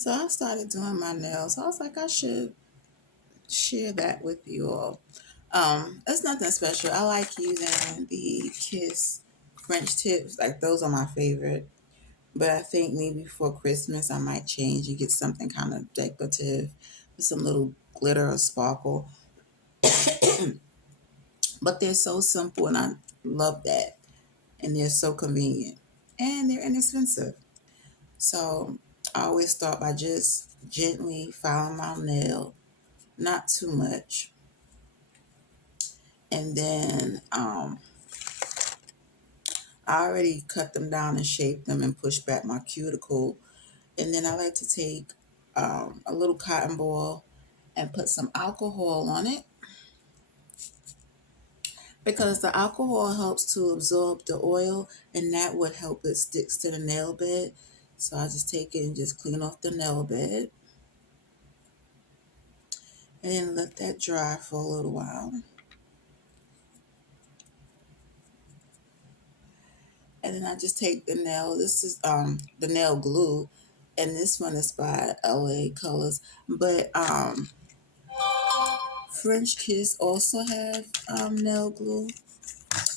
So I started doing my nails. I was like, I should share that with you all. It's nothing special. I like using the Kiss French tips. Like those are my favorite. But I think maybe for Christmas I might change and get something kind of decorative with some little glitter or sparkle. But they're so simple and I love that. And they're so convenient. And they're inexpensive. So I always start by just gently filing my nail, not too much. And then I already cut them down and shaped them and pushed back my cuticle. And then I like to take a little cotton ball and put some alcohol on it because the alcohol helps to absorb the oil and that would help it sticks to the nail bed. So I just take it and just clean off the nail bed and let that dry for a little while. And then I just take the nail. This is the nail glue, and this one is by LA Colors. But French Kiss also have nail glue,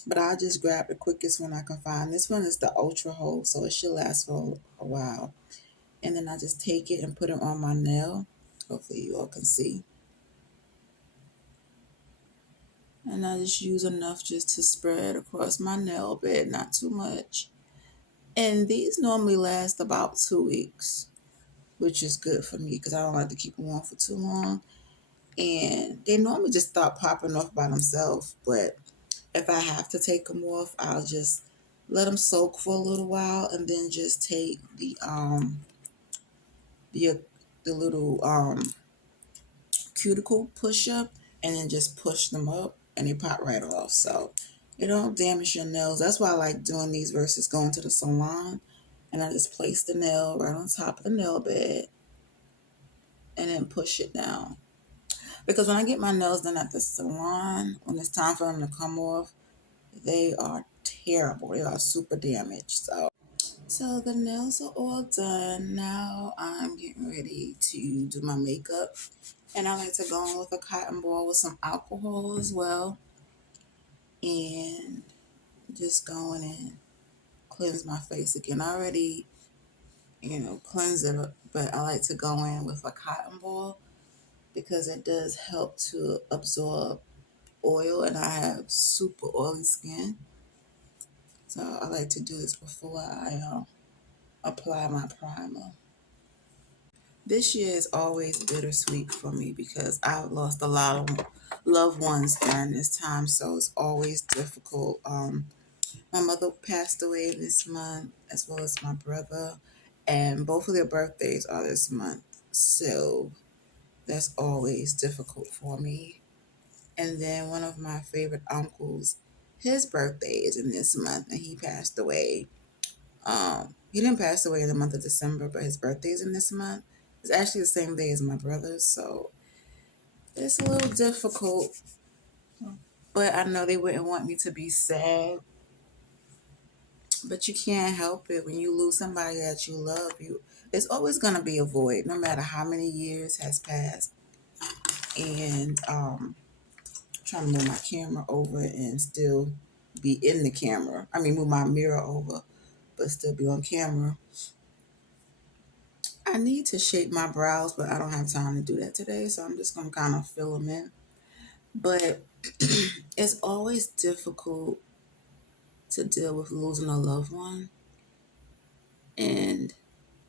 but I just grab the quickest one I can find. This one is the Ultra Hold, so it should last for a while. And then I just take it and put it on my nail. Hopefully you all can see. And I just use enough just to spread across my nail bed, not too much. And these normally last about 2 weeks, which is good for me because I don't like to keep them on for too long. And they normally just start popping off by themselves. But if I have to take them off, I'll just let them soak for a little while and then just take the the little cuticle push up and then just push them up and they pop right off. So it don't damage your nails. That's why I like doing these versus going to the salon. And I just place the nail right on top of the nail bed and then push it down. Because when I get my nails done at the salon, when it's time for them to come off, they are terrible. They are super damaged. So the nails are all done. Now I'm getting ready to do my makeup. And I like to go in with a cotton ball with some alcohol as well. And just go in and cleanse my face again. I already, cleanse it up, but I like to go in with a cotton ball because it does help to absorb oil and I have super oily skin. So I like to do this before I apply my primer. This year is always bittersweet for me because I've lost a lot of loved ones during this time, so it's always difficult. My mother passed away this month, as well as my brother, and both of their birthdays are this month, so that's always difficult for me. And then one of my favorite uncles, his birthday is in this month, and he passed away. He didn't pass away in the month of December, but his birthday is in this month. It's actually the same day as my brother's, so it's a little difficult. But I know they wouldn't want me to be sad. But you can't help it when you lose somebody that you love. It's always gonna be a void, no matter how many years has passed. And trying to move my camera over and still be in the camera. I mean, move my mirror over, but still be on camera. I need to shape my brows, but I don't have time to do that today, so I'm just gonna kind of fill them in. But it's always difficult to deal with losing a loved one, and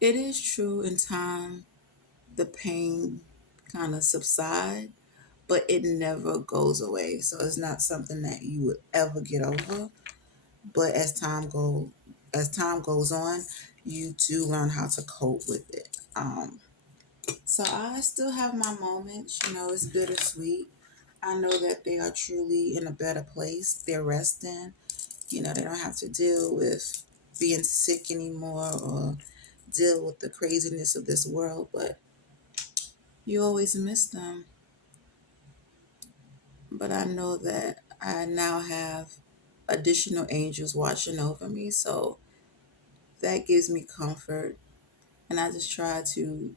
it is true in time the pain kind of subside, but it never goes away. So it's not something that you would ever get over. But as time goes on, you do learn how to cope with it. So I still have my moments. It's bittersweet. I know that they are truly in a better place. They're resting. They don't have to deal with being sick anymore or deal with the craziness of this world. But you always miss them. But I know that I now have additional angels watching over me. So that gives me comfort. And I just try to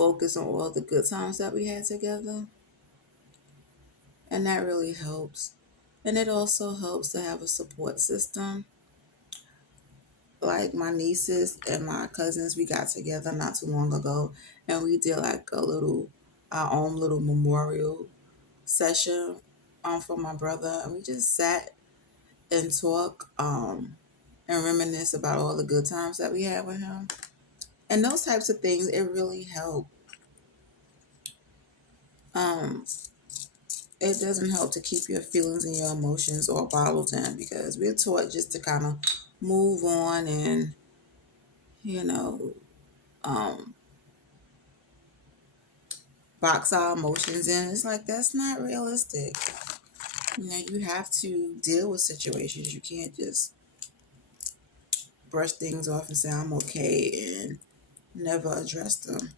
focus on all the good times that we had together. And that really helps. And it also helps to have a support system. Like my nieces and my cousins, we got together not too long ago and we did like our own little memorial session for my brother. And we just sat and talked and reminisce about all the good times that we had with him. And those types of things, it really help. Um, it doesn't help to keep your feelings and your emotions all bottled in because we're taught just to kind of move on and, you know, um, box our emotions in. It's like that's not realistic. You have to deal with situations. You can't just brush things off and say I'm okay and never address them.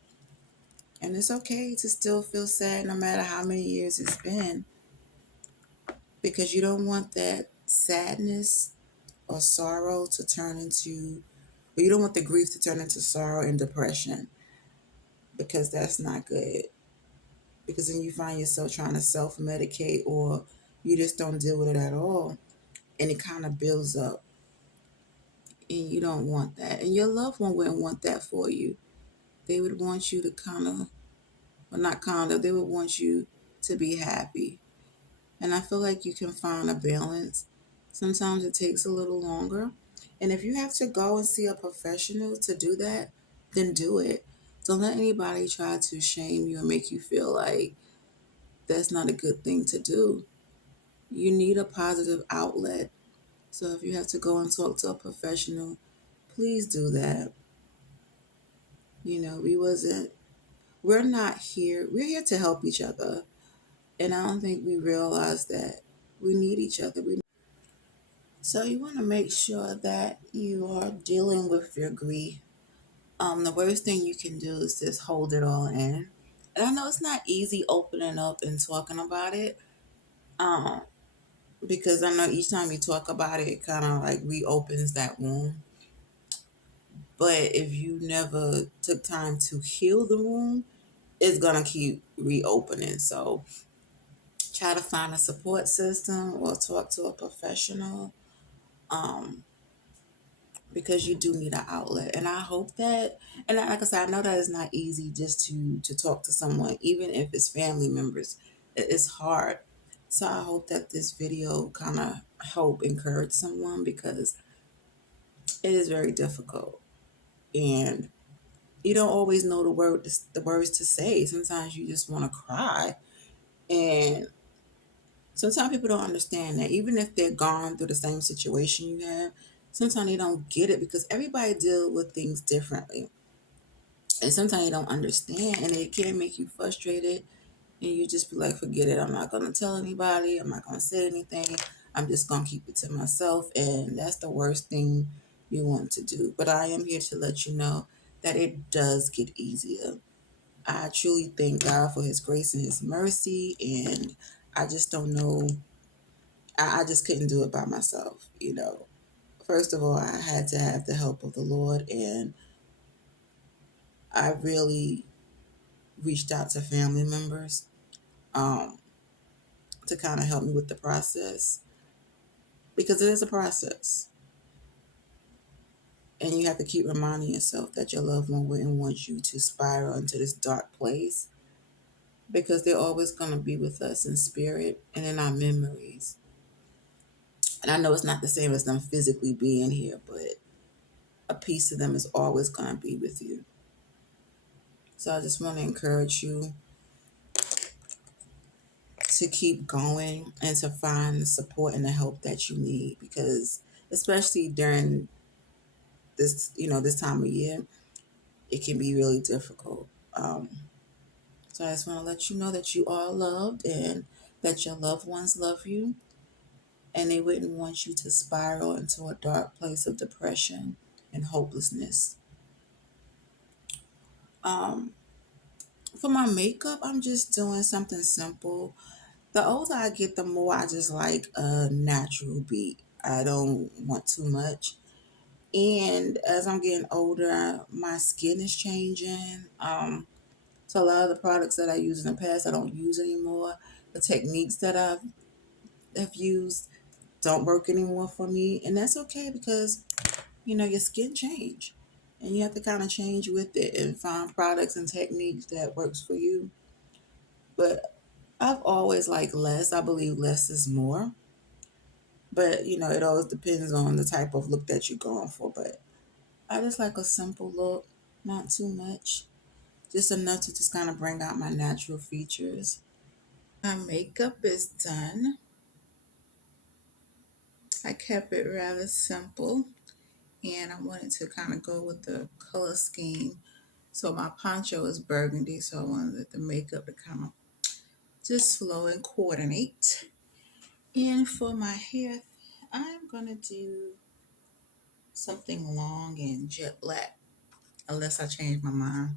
And it's okay to still feel sad no matter how many years it's been because you don't want that sadness or sorrow to turn into, or you don't want the grief to turn into sorrow and depression because that's not good. Because then you find yourself trying to self medicate or you just don't deal with it at all. And it kind of builds up. And you don't want that. And your loved one wouldn't want that for you. They would want you to kind of, well, not kind of, they would want you to be happy. And I feel like you can find a balance. Sometimes it takes a little longer. And if you have to go and see a professional to do that, then do it. Don't let anybody try to shame you and make you feel like that's not a good thing to do. You need a positive outlet. So if you have to go and talk to a professional, please do that. We're not here. We're here to help each other. And I don't think we realize that we need each other. So you want to make sure that you are dealing with your grief. The worst thing you can do is just hold it all in. And I know it's not easy opening up and talking about it. Um, because I know each time you talk about it, it kind of like reopens that wound. But if you never took time to heal the wound, it's gonna keep reopening. So try to find a support system or talk to a professional. Um, because you do need an outlet. And I hope that, and like I said, I know that it's not easy just to talk to someone, even if it's family members. It's hard. So I hope that this video kind of help encourage someone because it is very difficult, and you don't always know the words to say. Sometimes you just want to cry, and sometimes people don't understand that even if they're gone through the same situation you have, sometimes they don't get it because everybody deal with things differently. And sometimes you don't understand and it can make you frustrated and you just be like, forget it. I'm not going to tell anybody. I'm not going to say anything. I'm just going to keep it to myself. And that's the worst thing you want to do. But I am here to let you know that it does get easier. I truly thank God for his grace and his mercy. And I just don't know. I just couldn't do it by myself. First of all, I had to have the help of the Lord. And I really reached out to family members um, to kind of help me with the process because it is a process. And you have to keep reminding yourself that your loved one wouldn't want you to spiral into this dark place because they're always going to be with us in spirit and in our memories. And I know it's not the same as them physically being here, but a piece of them is always going to be with you. So I just want to encourage you to keep going and to find the support and the help that you need because especially during this time of year, it can be really difficult. So I just want to let you know that you are loved and that your loved ones love you and they wouldn't want you to spiral into a dark place of depression and hopelessness. Um, for my makeup, I'm just doing something simple. The older I get, the more I just like a natural beat. I don't want too much. And as I'm getting older, my skin is changing. So a lot of the products that I used in the past, I don't use anymore. The techniques that have used don't work anymore for me, and that's okay because your skin change, and you have to kind of change with it and find products and techniques that works for you. But I've always liked less. I believe less is more. But it always depends on the type of look that you're going for. But I just like a simple look, not too much, just enough to just kind of bring out my natural features. My makeup is done. I kept it rather simple, and I wanted to kind of go with the color scheme. So my poncho is burgundy, so I wanted the makeup to kind of just flow and coordinate. And for my hair, I'm gonna do something long and jet black, unless I change my mind.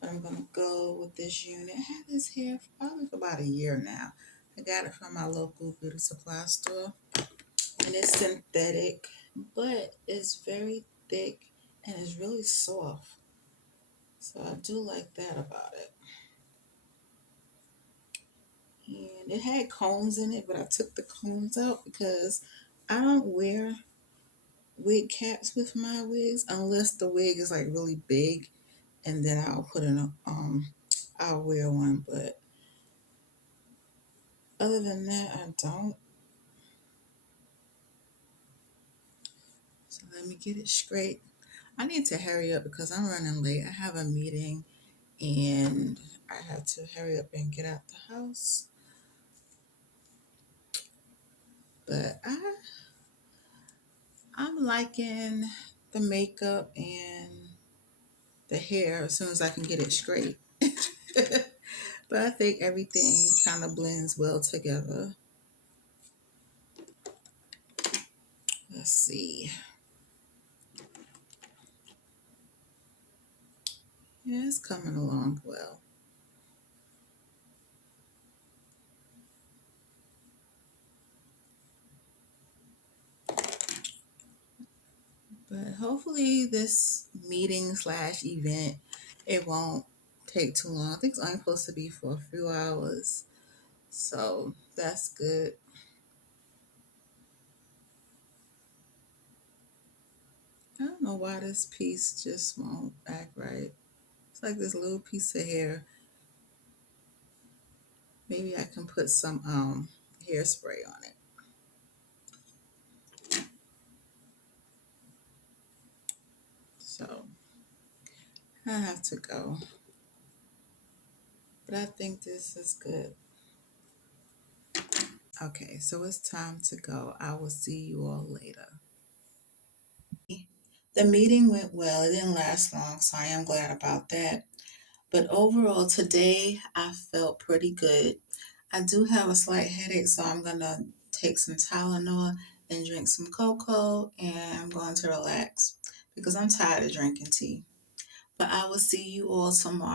But I'm gonna go with this unit. I had this hair probably for about a year now. I got it from my local beauty supply store, and it's synthetic, but it's very thick and it's really soft. So I do like that about it. And it had combs in it, but I took the combs out because I don't wear wig caps with my wigs unless the wig is like really big, and then I'll put in a I'll wear one. But other than that, I don't. So let me get it straight. I need to hurry up because I'm running late. I have a meeting and I have to hurry up and get out the house. But I'm liking the makeup and the hair as soon as I can get it straight. But I think everything kind of blends well together. Let's see. Yeah, it's coming along well. But hopefully this meeting slash event, it won't take too long. I think it's only supposed to be for a few hours. So that's good. I don't know why this piece just won't act right. It's like this little piece of hair. Maybe I can put some hairspray on it. So I have to go. But I think this is good. Okay, so it's time to go. I will see you all later. The meeting went well. It didn't last long, so I am glad about that. But overall, today I felt pretty good. I do have a slight headache, so I'm gonna take some Tylenol and drink some cocoa, and I'm going to relax because I'm tired of drinking tea. But I will see you all tomorrow.